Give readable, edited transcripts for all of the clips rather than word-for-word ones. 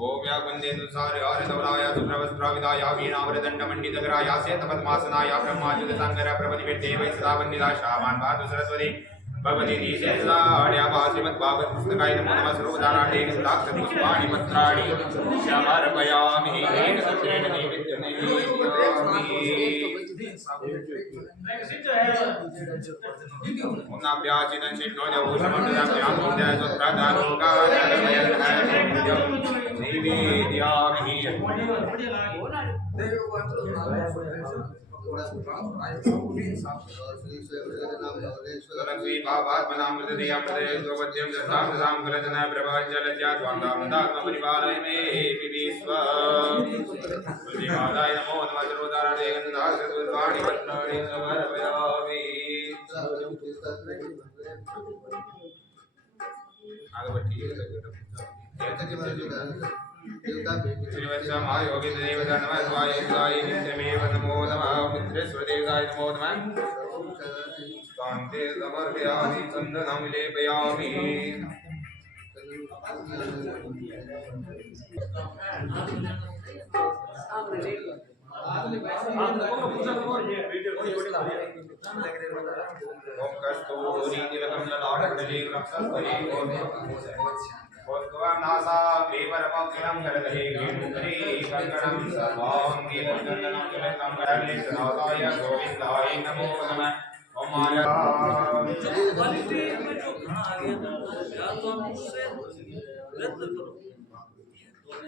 ओम या कुंदेन्दुसारे हरितवराय शुभ्रवस्त्राविदाय वीणावृदण्डमण्डितकराय श्वेतपद्मासनाय ब्रह्माच्युतशङ्कर प्रभनिवेद्देवै सदा वन्दिताशावान् भातु सरस्वती भगवती निशेषाढ्या श्रीमद्भागवत पुस्तकाय नमो नमः सर्वदानाण्डेन सदाक्षति पुष्पाणि पत्राणि समर्पयामि एकसत्रेण ओम नाभ्याचितं शिष्णो भूषमण्डलाभ्यां नैवेद्यामि श्री महायोगी देवता नमः स्वाय स्वाय नित्यमेव नमो नमः मित्रेश्वरदेवताय नमो नमः कान्ते समर्पयामि चन्दनं लेपयामि ओम कस्तूरी तिलकं ललाटपटले रक्षस्तरे नासा पेपरमक्षरं करदले मुखरे कंकणं सर्वांगे चन्दनं चलितं करलेशनाथाय गोविन्दाय नमो नमः ओम माया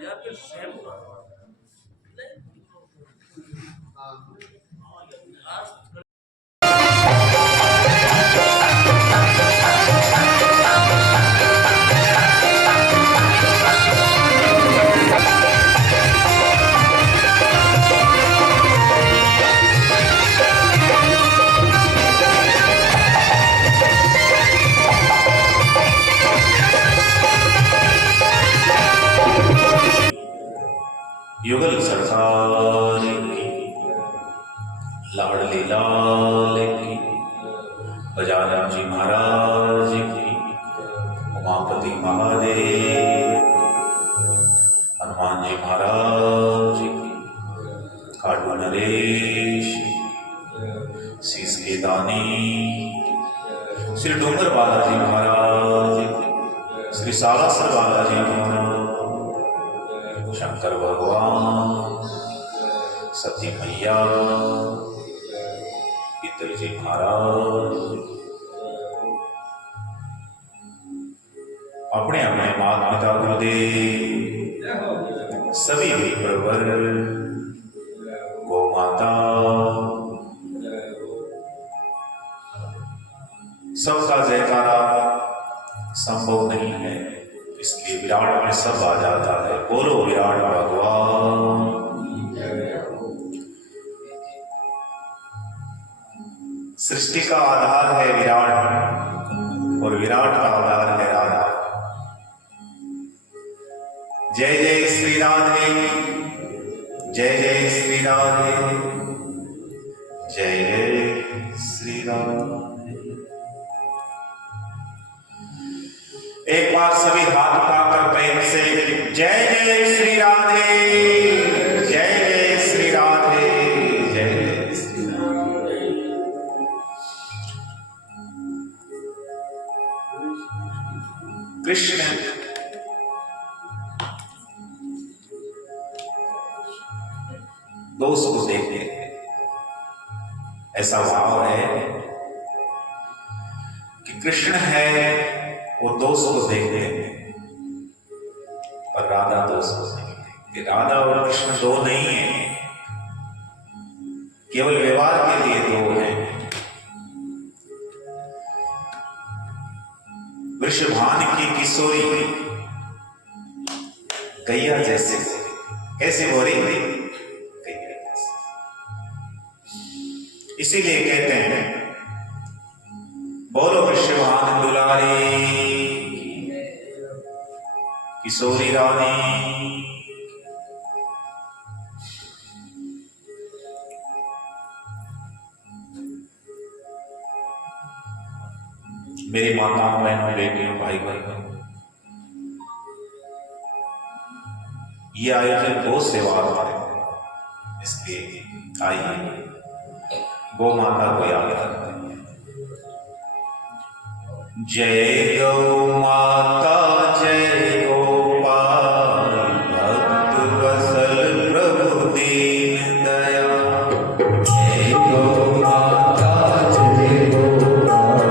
या फिर सेम युगल सरकार की लाडली लाल की बजाना जी महाराज की उमापति महादेव हनुमान जी महाराज की काटू नरेश शीश के दानी श्री डोंगर बालाजी महाराज की श्री सालासर बालाजी महाराज शंकर भगवान सती मैया पितर जी महाराज अपने अपने माता पिता गुरुदेव सभी विप्रवर गौ माता सबका जयकारा संभव नहीं है, इसलिए विराट में सब आ जाता है। बोलो विराट भगवान। सृष्टि का आधार है विराट और विराट का आधार है राधा। जय जय श्री राधे, जय जय श्री राधे, जय जय श्री राधे। एक बार सभी हाथ उठाकर प्रेम से जय जय श्री राधे, जय जय श्री राधे, जय जय श्री राधे। कृष्ण दोस्त को देखते हैं, ऐसा भाव है कि कृष्ण है वो दोस्त को देखते हैं और राधा दोस्त को नहीं देखते। राधा और कृष्ण दो नहीं है, केवल व्यवहार के लिए दो हैं। वृषभान की किशोरी गैया जैसे, कैसे हो रही थी? इसीलिए कहते हैं बोलो वृषभान दुलारी किशोरी रानी। मेरी माताओं बहनों बेटियों भाई बहनों, ये आयोजन गो सेवा है, इसलिए आइए गो माता को याद करते हैं। जय गौ माता जय गोपाल, भक्त वसल प्रभु दीन दयाल। जय गौ माता जय गोपाल,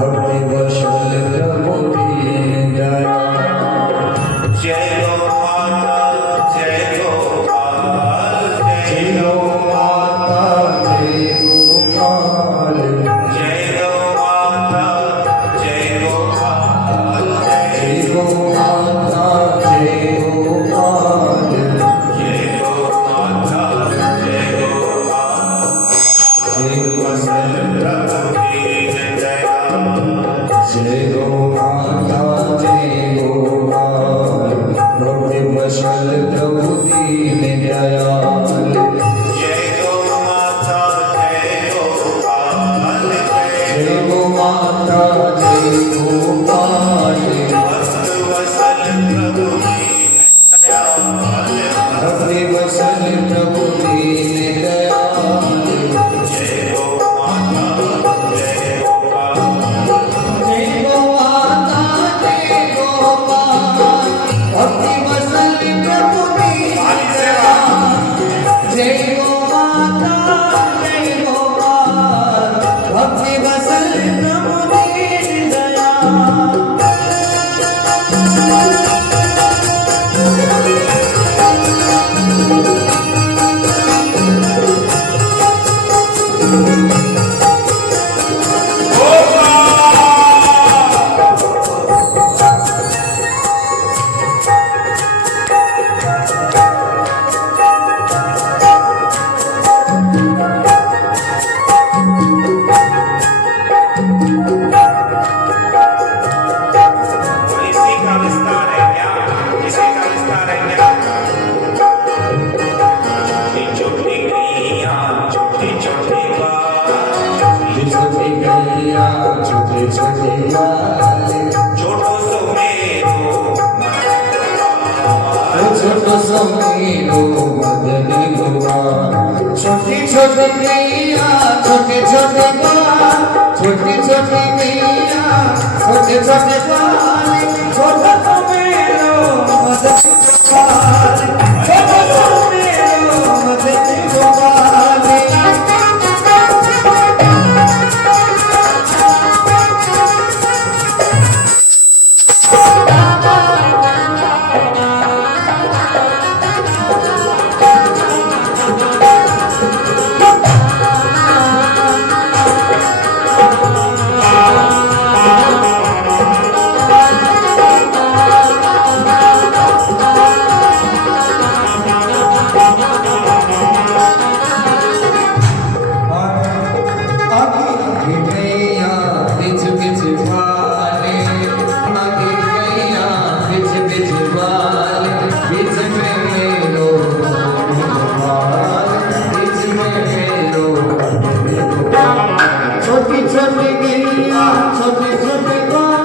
भक्त वसल प्रभु दीन दयाल। जय गौ माता जय गोपाल, जय गौ माता जय गोपाल, जय गौ माता जय गोपाल, जय गौ माता जय गोपाल, जय गौ माता जय गोपाल, जय वसल प्रभु दीन दयाल। जय गौ माता जय गोपाल, भक्त वसल प्रभु दीन दयाल। जय गौ माता जय गोपाल, जय गौ माता जय गोपाल, भक्त वसल प्रभु दीन दयाल, भक्त वसल प्रभु दीन दयाल। जय गौ माता जय गोपाल, जय गौ माता जय गोपाल, भक्त वसल प्रभु दीन दयाल। जय गौ माता जय गोपाल, भक्त वसल प्रभु दीन दयाल। इसी का विस्तार है क्या? इसी का विस्तार है क्या? छोटी छोटी गैया, छोटी छोटी बात, छोटी छोटी गैया, छोटी छोटी बात, छोटो सो मेरो छोटो सो मेरो मदन गोपाल। छोटी छोटी गैया, छोटी छोटी बात, छोटी छोटी गैया, छोटे छोटे बाल, छोटा सा मेरो मदन गोपाल, छोटा सा मेरो मदन गोपाल। आगे गैया बिच बिच वाले, आगे गैया बिच बिच वाले, बिच में मेरो गोपाल, बिच में मेरो गोपाल। छोटी छोटी गैया, छोटी छोटी बाल,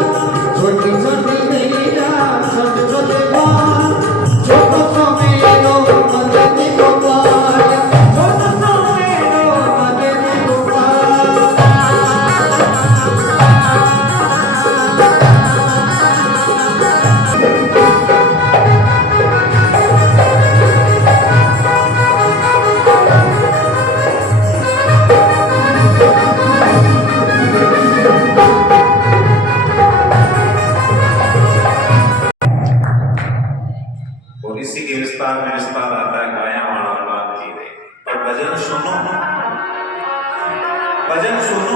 छोटी छोटी गैया, छोटे छोटे बाल, छोटा सा मेरो मदन गोपाल, छोटा सा मेरो मदन गोपाल। और इसी के विस्तार में विस्तार आता है गाया माला बात की गई। पर भजन सुनो, भजन सुनो,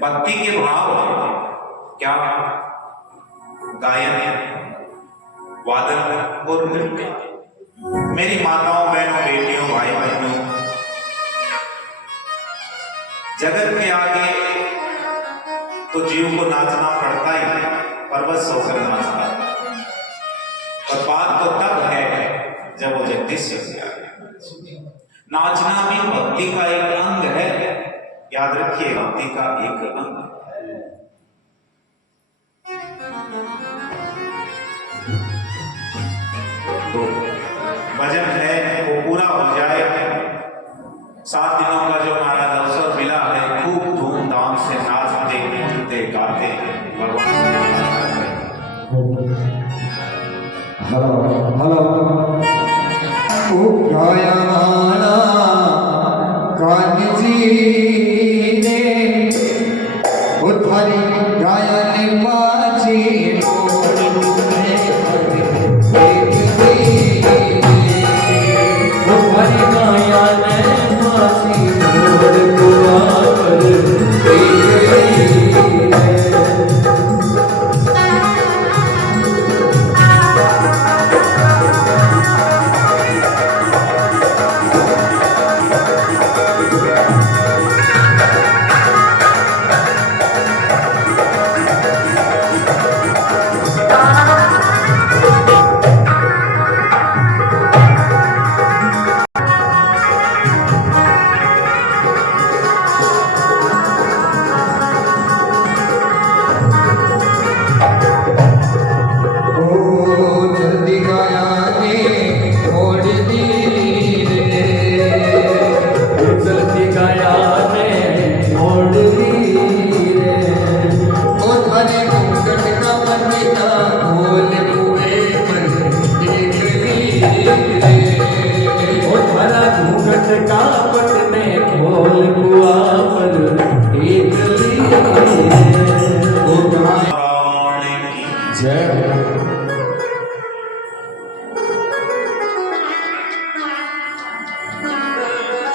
भक्ति के भाव क्या? गायन, वादन और नृत्य। मेरी माताओं, बहनों, बेटियों, भाई बहनों, जगत के आगे तो जीव को नाचना पड़ता ही है, परवश होकर नाचता है। और बात तो तब है जब वो जगदीश से आगे। नाचना भी भक्ति का एक अंग है, याद रखिए, भक्ति का एक अंग। तो भजन है वो पूरा हो जाए। 7 दिनों का जो हमारा अवसर मिला है, खूब धूमधाम से नाचते कूदते गाते भगवान हेलो हेलो ओ गायमाना कान्जी ने उठारी गायन बाजी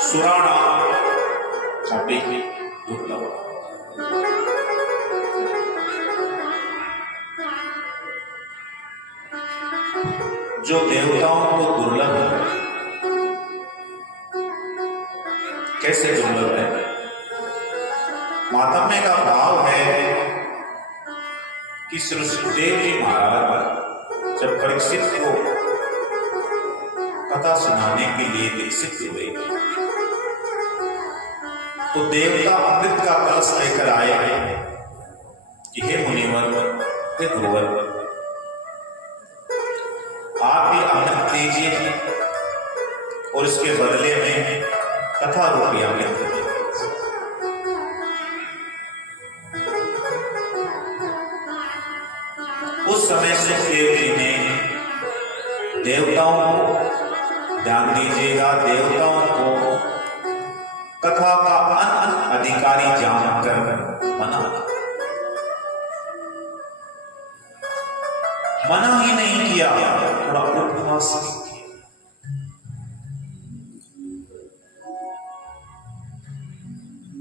सुराणा छापे दुर्लभ। जो देवताओं को दुर्लभ है, कैसे दुर्लभ है? मातम्य का भाव है कि सृष्टिदेव जी महाराज जब परीक्षित को कथा सुनाने के लिए दीक्षित हुए तो देवता अमृत का कलश लेकर आए कि हे मुनिवर, हे ध्रुवर, आप ही अमृत दीजिए और इसके बदले में कथा रूपी अमृत दीजिए। उस समय से देव जी ने देवताओं को, ध्यान दीजिएगा, देवताओं को कथा का अधिकारी जानकर मना ही नहीं किया, थोड़ा उपवास किया।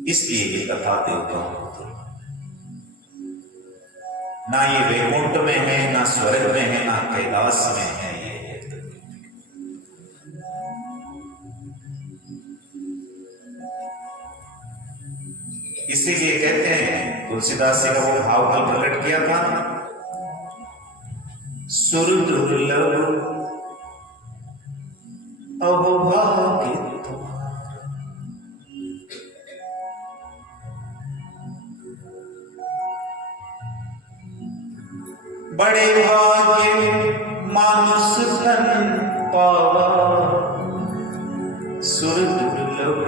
इसलिए ये कथा देवताओं को ना ये वैकुंठ में है, ना स्वर्ग में है, ना कैलाश में है। इसीलिए कहते हैं, तुलसीदास जी का वो भाव कल प्रकट किया था, सुर दुर्लभ अभाग्य बड़े भाग्य मानुष धन पावा, सुर दुर्लभ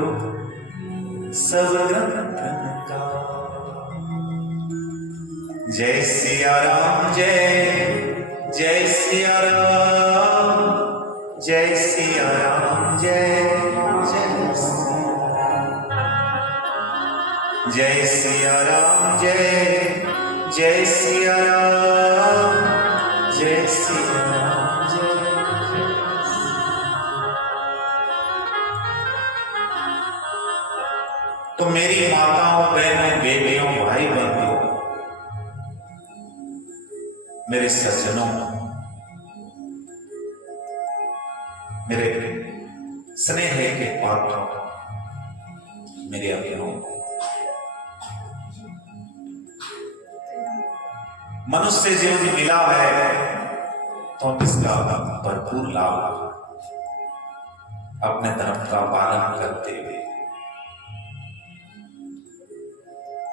सब रतन का। जय सिया राम, जय जय सिया राम, जय सिया राम, जय जय जय सिया राम, जय जय सिया राम, जय सिया राम, जय। तो मेरी माताओं, बहनों, बेटियों, भाई बंधुओं, मेरे सज्जनों, मेरे स्नेह के पात्रों, मेरे अपनों, मनुष्य जीवन मिला है तो इसका भरपूर लाभ अपने धर्म का पालन करते हुए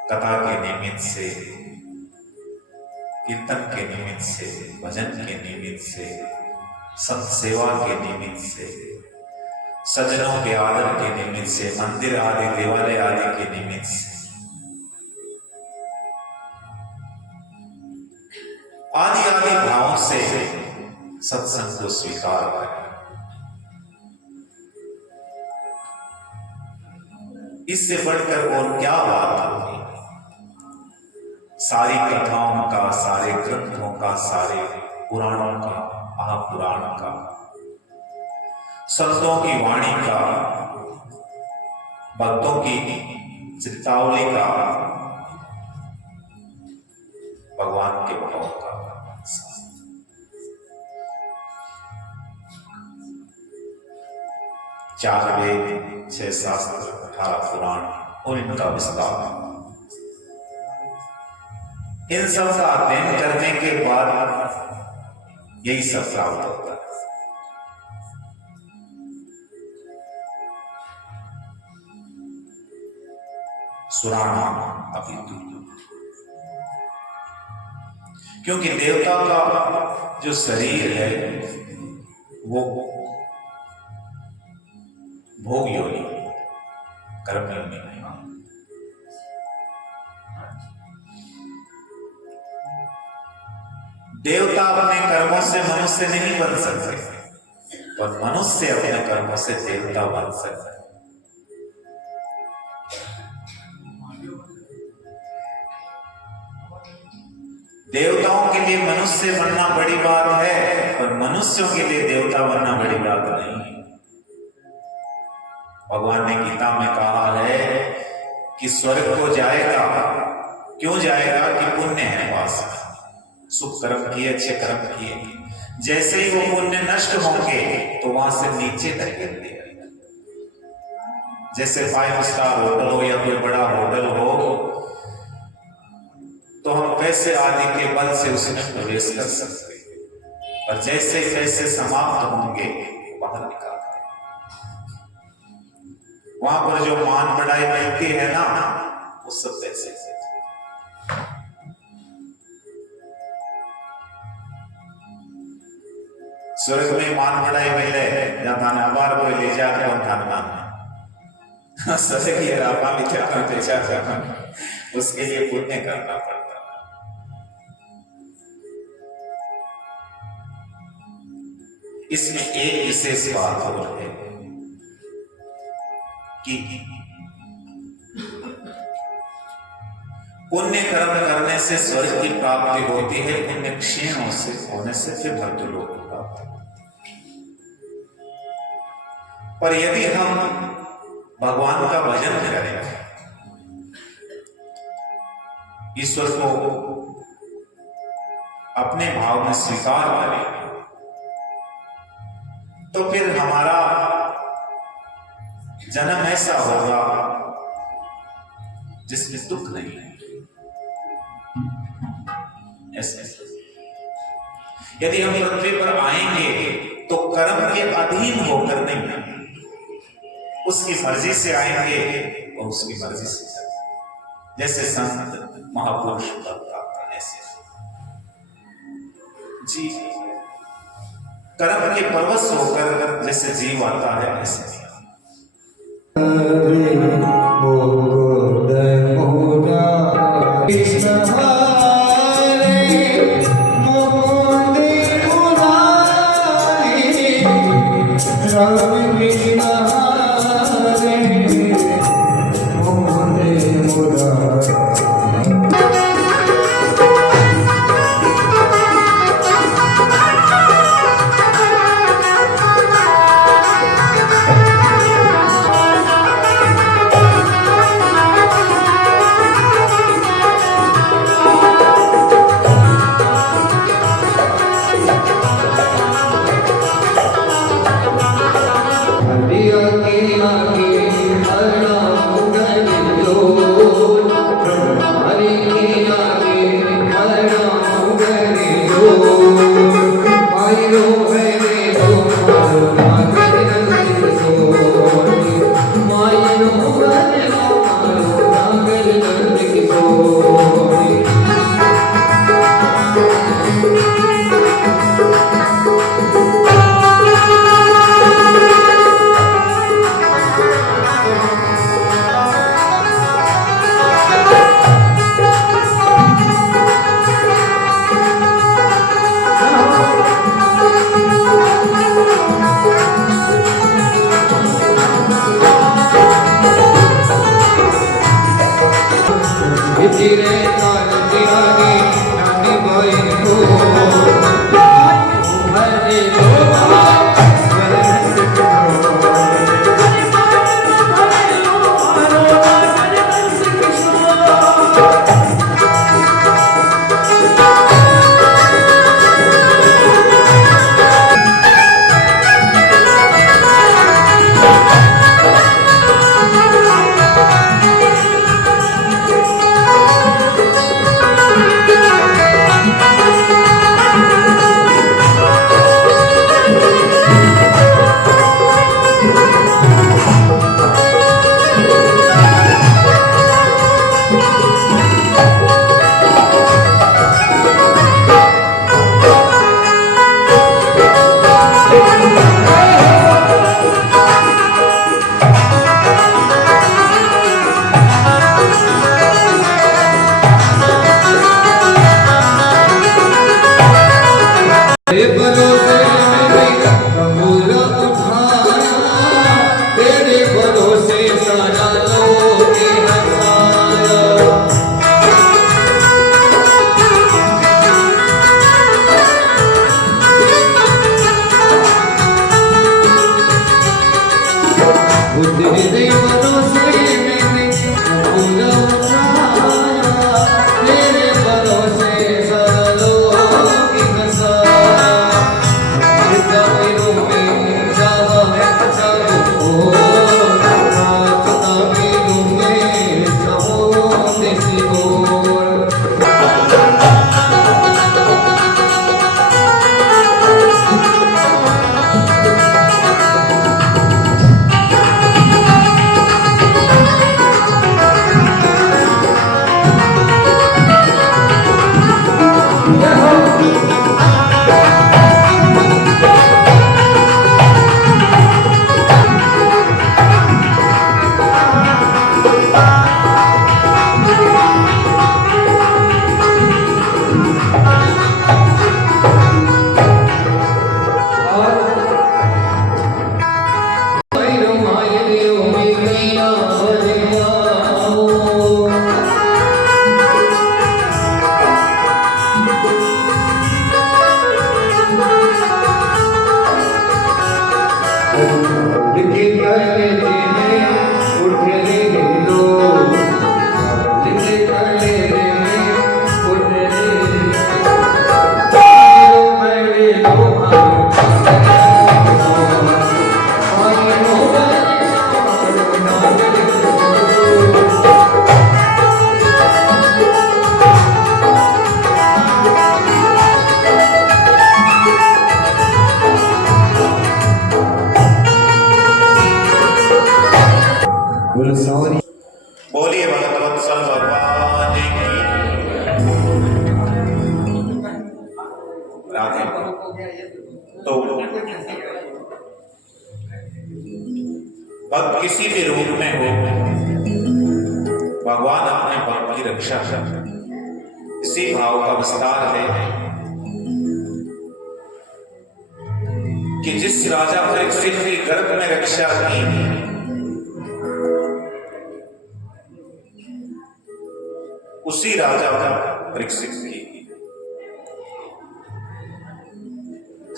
कथा के निमित्त से, कीर्तन के निमित्त से, भजन के निमित्त से संत सेवा के निमित्त से, सज्जनों के आदर के निमित्त से, मंदिर आदि देवालय आदि के निमित्त से, आदि आदि भावों से सत्संग को स्वीकार करें। इससे बढ़कर और क्या बात होगी। सारी कथाओं का, सारे ग्रंथों का, सारे पुराणों का, महापुराण का, संतों की वाणी का, भक्तों की चित्तावली का, भगवान के भाव का, चार वेद, 6 शास्त्र, 18 पुराण और इनका विस्तार, इन सब का अध्ययन करने के बाद यही सब प्राप्त होता है। सुराणा अभी क्योंकि देवता का जो शरीर है वो भोग योनि, कर्म योनि नहीं। देवता अपने कर्मों से मनुष्य नहीं बन सकते, पर मनुष्य अपने कर्मों से देवता बन सकता है। देवताओं के लिए मनुष्य बनना बड़ी बात है, पर मनुष्यों के लिए देवता बनना बड़ी बात नहीं है। भगवान ने गीता में कहा है कि स्वर्ग को जाएगा, क्यों जाएगा? कि पुण्य है वास में, सुख कर्म किए, अच्छे कर्म किए। जैसे ही वो पुण्य नष्ट होंगे तो वहां से नीचे धकेल दिया। जैसे 5 स्टार होटल हो या कोई बड़ा होटल हो तो हम पैसे आदि के बल से उसमें प्रवेश कर सकते हैं, और जैसे पैसे समाप्त होंगे बाहर निकाल दें। वहां पर जो मान बढ़ाई मिलती है ना, वो सब पैसे से। स्वर्ग में मान बढ़ाई मिले या थाने आबार को ले जाकर हम थाना ससे की रापा में क्या करते चाहता, उसके लिए पुण्य करना पड़ता। इसमें एक विशेष बात और है कि पुण्य कर्म करने से स्वर्ग की प्राप्ति होती है, पुण्य क्षीण से होने से फिर मर्त्यलोक की प्राप्ति। पर यदि हम भगवान का भजन करें, ईश्वर को अपने भाव में स्वीकार करें, तो फिर हमारा जन्म ऐसा होगा जिसमें दुख नहीं है। ऐसे यदि हम पृथ्वी पर आएंगे तो कर्म के अधीन होकर नहीं, उसकी मर्जी से आएंगे और उसकी मर्जी से जैसे संत महापुरुष बताते हैं ऐसे जी कर्म के परवश होकर जैसे जीव आता है ऐसे तेरे भरोसे मैंने कबूला उठाया, तेरे भरोसे सारा लोग हंसाया। तेरे भरोसे मैंने कबूला उठाया, तेरे भरोसे सारा लोग हंसाया। ताकीरों में जहाँ चाहो ताकीरों में चाहो देसी बोल। बोलिए भगवत्सल भगवान की। राधे। तो भक्त किसी भी रूप में हो, भगवान अपने भक्त की रक्षा कर, इसी भाव का विस्तार है कि जिस राजा परीक्षित की गर्भ में रक्षा की, उसी राजा परीक्षित की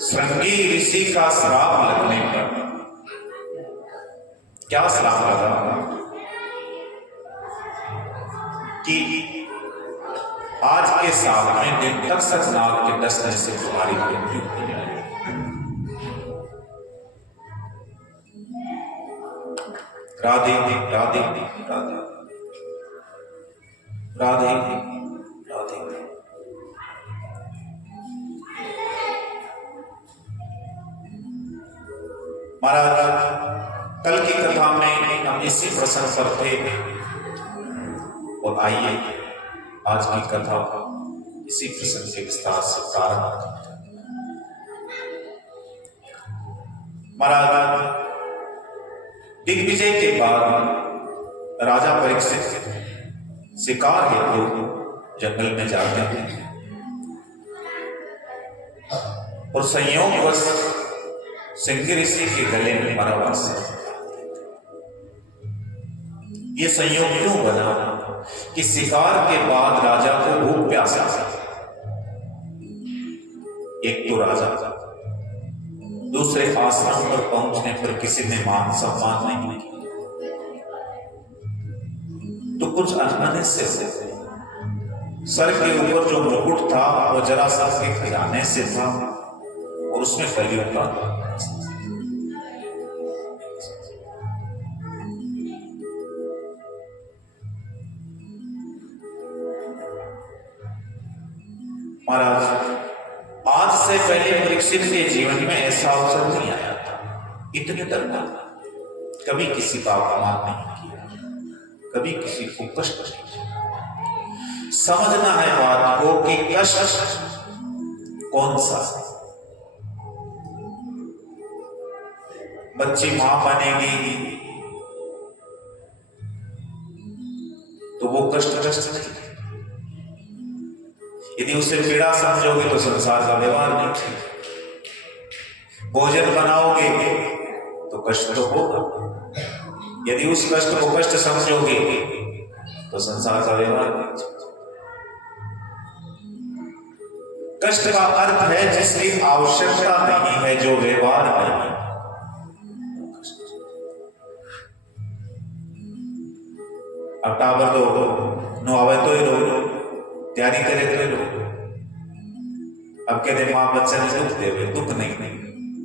श्रृंगी ऋषि का श्राप लगने पर, क्या श्राप लगा कि आज के साल में दिन तक नाग के डसने से तुम्हारी मृत्यु हो जाएगी। राधे राधे राधे राधे राधे। महाराज कल की कथा में हम इसी प्रसंग पर थे और आइए आज की कथा इसी प्रसंग के विस्तार से प्रारंभ करते हैं। महाराज दिग्विजय के बाद राजा परीक्षित शिकार हेतु जंगल में जाते हैं और संयोगवश सिंह ऋषि के गले में परावास है। ये संयोग क्यों बना कि शिकार के बाद राजा को भूख प्यास आ गई। एक तो राजा, दूसरे आश्रम पर पहुंचने पर किसी ने मान सम्मान नहीं किया, तो कुछ अनबने से सर के ऊपर जो मुकुट था वो जरा सा के खजाने से था और उसमें कलियुग का महाराज आज से पहले परीक्षित के जीवन में ऐसा अवसर नहीं आया था। इतने डरना कभी किसी का अपमान नहीं किया, कभी किसी को कष्ट नहीं किया। समझना है बात को कि कष्ट कौन सा है। बच्ची मां बनेगी तो वो कष्ट नहीं, यदि उसे पीड़ा समझोगे तो संसार का व्यवहार नहीं ठीक। भोजन बनाओगे तो कष्ट तो होगा। यदि उस कष्ट को कष्ट समझोगे तो संसार का व्यवहार नहीं चलेगा। कष्ट का अर्थ है जिसकी आवश्यकता नहीं है, जो व्यवहार नहीं है। अब टावर दो नुआवे तो ही रो, तैयारी करे तो ही रो। अब कहते मां बच्चे ने दुख दे, दुख नहीं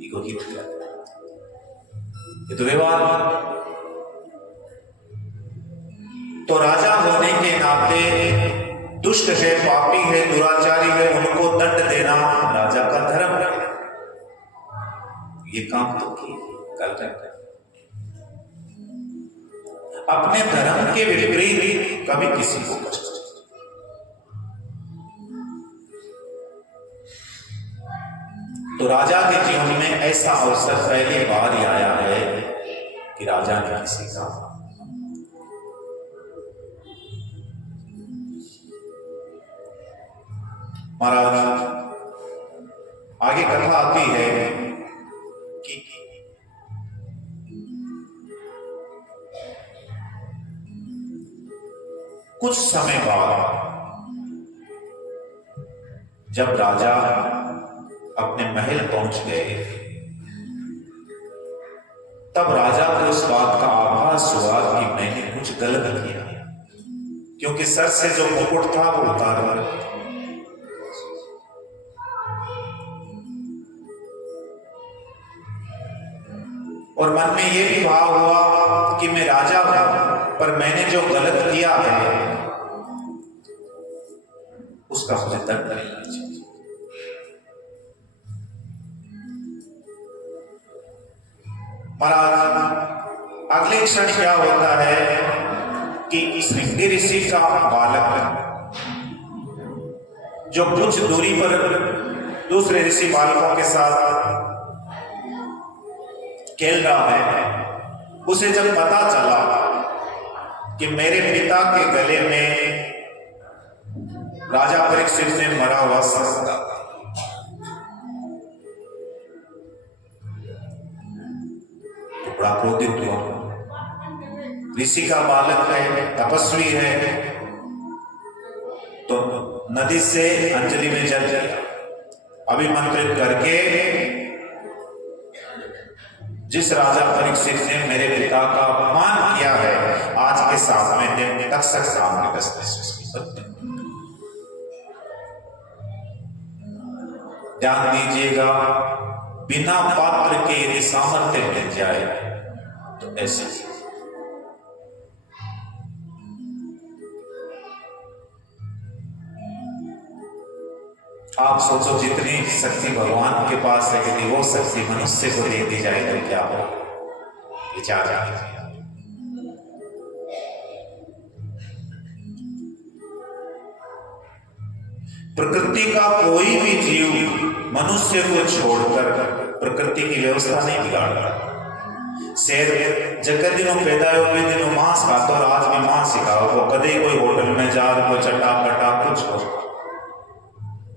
इको ही ये तो व्यवहार। तो राजा होने के नाते दुष्ट है, पापी है, दुराचारी है, उनको दंड देना राजा का धर्म है। ये काम तो कर रहे हैं। अपने धर्म के विपरीत कभी किसी को कष्ट। तो राजा के जीवन में ऐसा अवसर पहली बार ही आया है कि राजा ने किसी का महाराज आगे कथा आती है कि कुछ समय बाद जब राजा अपने महल पहुंच गए, तब राजा को इस बात का आभास हुआ कि मैंने कुछ गलत किया, क्योंकि सर से जो मुकुट था वो उतार दिया। और मन में यह भी भाव हुआ कि मैं राजा हूं, पर मैंने जो गलत किया है उसका मुझे दंड मिलना चाहिए। महाराज अगले क्षण क्या होता है कि श्रृंगी ऋषि का बालक जो कुछ दूरी पर दूसरे ऋषि बालकों के साथ खेल रहा है, उसे जब पता चला कि मेरे पिता के गले में राजा परीक्षित ने मरा हुआ सर्प था, तो बड़ा क्रोधित हुआ। ऋषि का बालक है, तपस्वी है, तो नदी से अंजलि में जल अभिमंत्रित करके जिस राजा परीक्षित ने मेरे पिता का अपमान किया है, आज के साथ में तक्षक सामने ध्यान दीजिएगा, बिना पात्र के यदि सामर्थ्य मिल जाए तो ऐसे आप सोचो जितनी शक्ति भगवान के पास है, यदि वो शक्ति मनुष्य को दे दी जाए तो क्या हो। विचार प्रकृति का कोई भी जीव मनुष्य को छोड़कर प्रकृति की व्यवस्था नहीं बिगाड़ता। शेर जगह दिनों पैदा हुए दिनों मांस खाता और आज भी मांस सिखाओ, वो कभी कोई होटल में जा कोई चटा पटा कुछ हो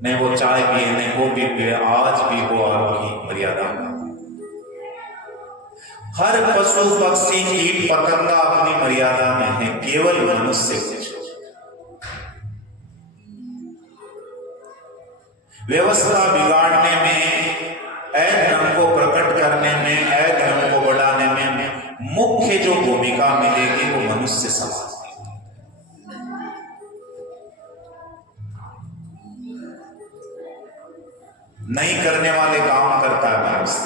नहीं, वो चाय पिए नहीं वो भी पिए, आज भी वो आपकी मर्यादा। हर पशु पक्षी कीट पतंगा अपनी मर्यादा में है, केवल मनुष्य कुछ व्यवस्था बिगाड़ने में, अधर्म को प्रकट करने में, अधर्म को बढ़ाने में मुख्य जो भूमिका मिलेगी वो मनुष्य समाज। नहीं करने वाले काम करता है मनुष्य,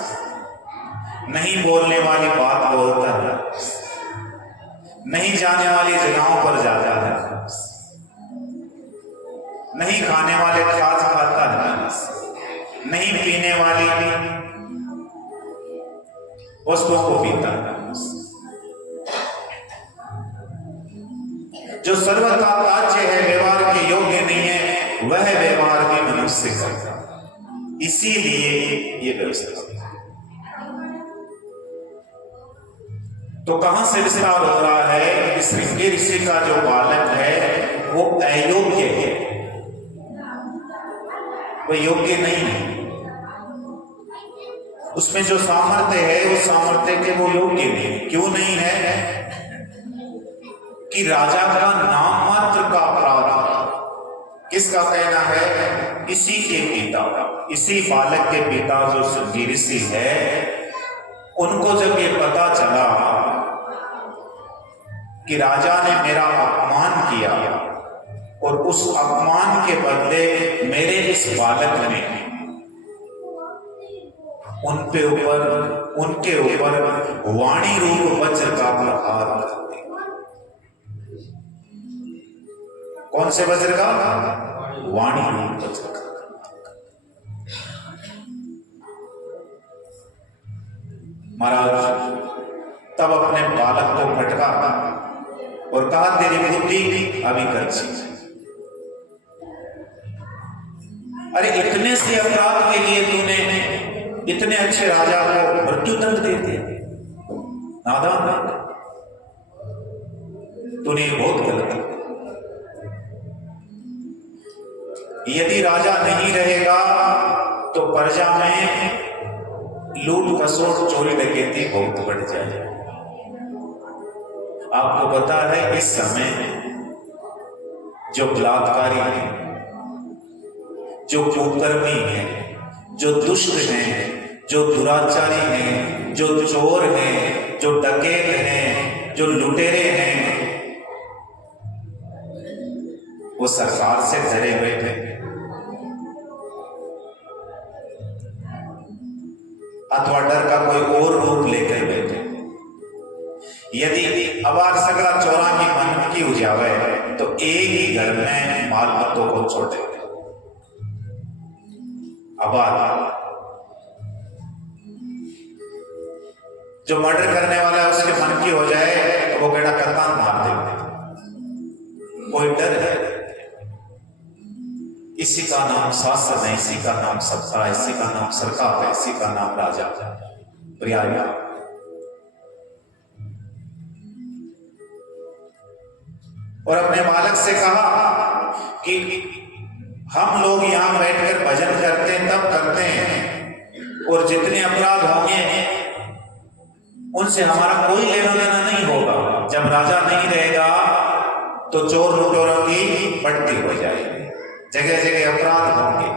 नहीं बोलने वाली बात बोलता है, नहीं जाने वाली जगहों पर जाता है, नहीं खाने वाले खास खाता है, नहीं पीने वाली वस्तुओं को पीता है। जो सर्वथा त्याज्य है, व्यवहार के योग्य नहीं है, वह व्यवहार भी मनुष्य करता है। इसीलिए ये व्यवस्था। तो कहां से विस्तार हो रहा है कि श्रृंगी ऋषि का जो बालक है वो अयोग्य है, वो योग्य नहीं है। उसमें जो सामर्थ्य है उस सामर्थ्य के वो योग्य नहीं। क्यों नहीं है? कि राजा का नाम मात्र का अपराध। किसका कहना है? इसी के पिता, इसी बालक के पिता जो श्रृंगी ऋषि है, उनको जब ये पता चला कि राजा ने मेरा अपमान किया और उस अपमान के बदले मेरे इस बालक ने उनके ऊपर वाणी रूप वज्र का प्रहार कर दिया। कौन से वज्र का? वाणी रूप वज्र का। महाराज तब अपने बालक को फटका और कहा, तेरी बुद्धि अभी कच्ची। अरे इतने से अपराध के लिए तूने इतने अच्छे राजा को मृत्युदंड दे दिया, नादान, तूने बहुत गलत किया। यदि राजा नहीं रहेगा तो प्रजा में लूट खसोट चोरी डकैती बहुत बढ़ जाएगी। आपको पता है इस समय जो बलात्कारी है, जो कुकर्मी है, जो दुष्ट हैं, जो दुराचारी हैं, जो चोर हैं, जो डकैत हैं, जो लुटेरे हैं, वो सरकार से डरे हुए थे। अथवा डर का कोई और रूप लेकर बैठे। यदि अबार सगला चौरा की मन की उजावे तो एक ही घर में माल पत्तों को छोड़े। अबार जो मर्डर करने वाला है उसके मन की हो जाए तो वो बेड़ा कतान मार दे। कोई डर है? इसी का नाम शासन है, इसी का नाम सत्ता है, इसी का नाम सरकार है, इसी का नाम राजा प्रिया। और अपने बालक से कहा कि हम लोग यहां बैठकर भजन करते हैं, तब करते हैं, और जितने अपराध होंगे उनसे हमारा कोई लेना देना नहीं होगा। जब राजा नहीं रहेगा तो चोर लुटेरों की बढ़ती हो जाएगी, जगह जगह अपराध होंगे।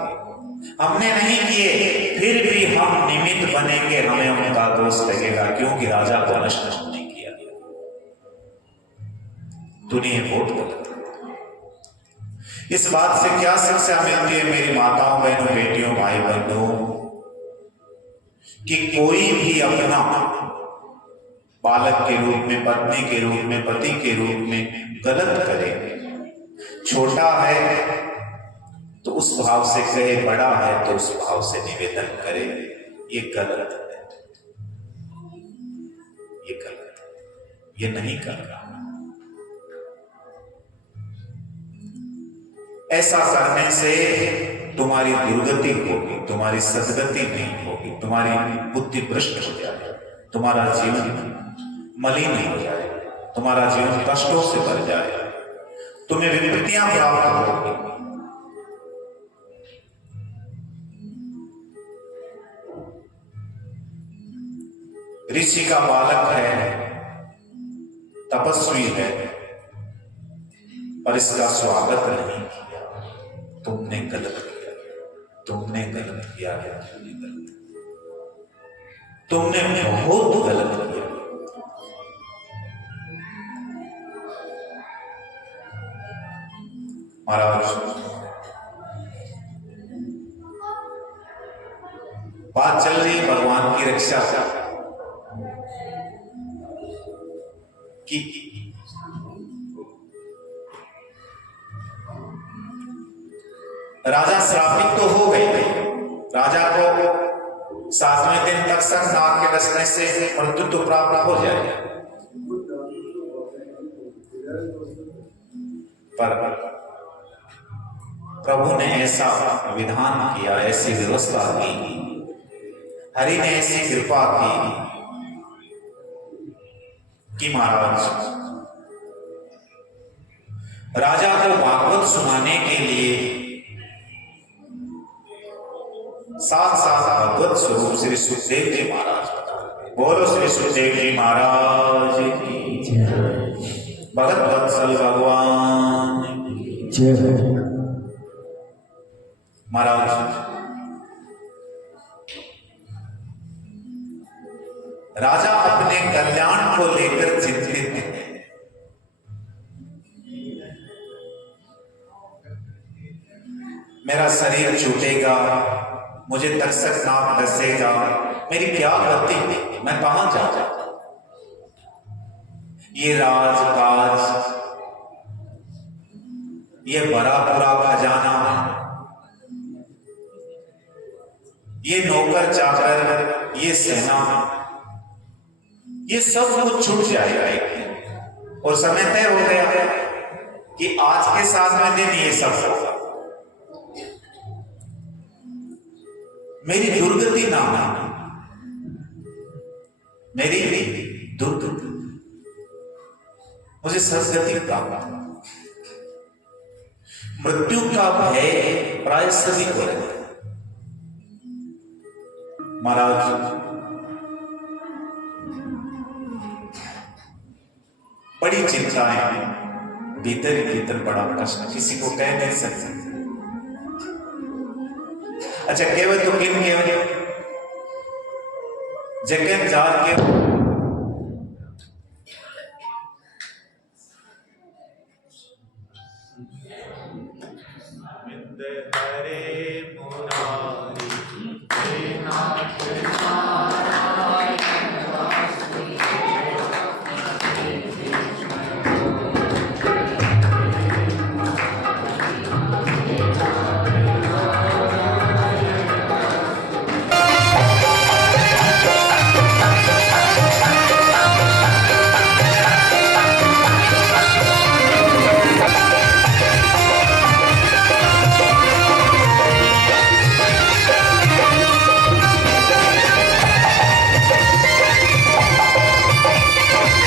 हमने नहीं किए फिर भी हम निमित्त बनेंगे, हमें उनका दोष लगेगा, क्योंकि राजा को नष्ट नहीं किया। दुनिया बहुत गलत है। इस बात से क्या शिक्षा मिलती है मेरी माताओं, बहनों, बेटियों, भाई बहनों, कि कोई भी अपना बालक के रूप में, पत्नी के रूप में, पति के रूप में गलत करे, छोटा है तो उस भाव से कहे, बड़ा है तो उस भाव से निवेदन करे, ये गलत है, ये गलत है, ये नहीं करना। ऐसा करने से तुम्हारी दुर्गति होगी, तुम्हारी सदगति नहीं होगी, तुम्हारी बुद्धि भ्रष्ट हो जाएगी, तुम्हारा जीवन मलिन हो जाए, तुम्हारा जीवन कष्टों से भर जाए, तुम्हें विपत्तियां प्राप्त होगी। ऋषि का बालक है, तपस्वी है, पर इसका स्वागत नहीं किया। तुमने गलत किया, तुमने गलत किया है, तुमने बहुत गलत किया। महाराज बात चल रही भगवान की रक्षा की। राजा श्रापित तो हो गए, राजा को 7वें दिन तक नाग के डसने से मृत्यु प्राप्त हो जाए, पर प्रभु ने ऐसा विधान किया, ऐसी व्यवस्था की, हरि ने ऐसी कृपा की कि महाराज राजा को भागवत सुनाने के लिए साथ साथ भगवत स्वरूप श्री सुखदेव जी महाराज बता रहे। बोलो श्री सुखदेव जी महाराज की भगत वत्सल भगवान महाराज। राजा अपने कल्याण को लेकर चिंतित है। मेरा शरीर छूटेगा, मुझे तक्षक नाग डसेगा, मेरी क्या गति, मैं कहां जाऊं? ये राजकाज, ये बड़ा पूरा खजाना, ये नौकर चाकर, ये सेना, ये सब कुछ छूट जाएगा और समय तय हो गया कि आज के 7वें दिन ये सब होगा। मेरी दुर्गति ना, मेरी दुर्गति, मुझे सदगति प्राप्त। मृत्यु का भय प्राय सभी को रहता है। महाराज बड़ी चिंताएं, भीतर ही भीतर बड़ा प्रश्न, किसी को कह नहीं सकते। अच्छा केवल तो किन केवल जगह जाके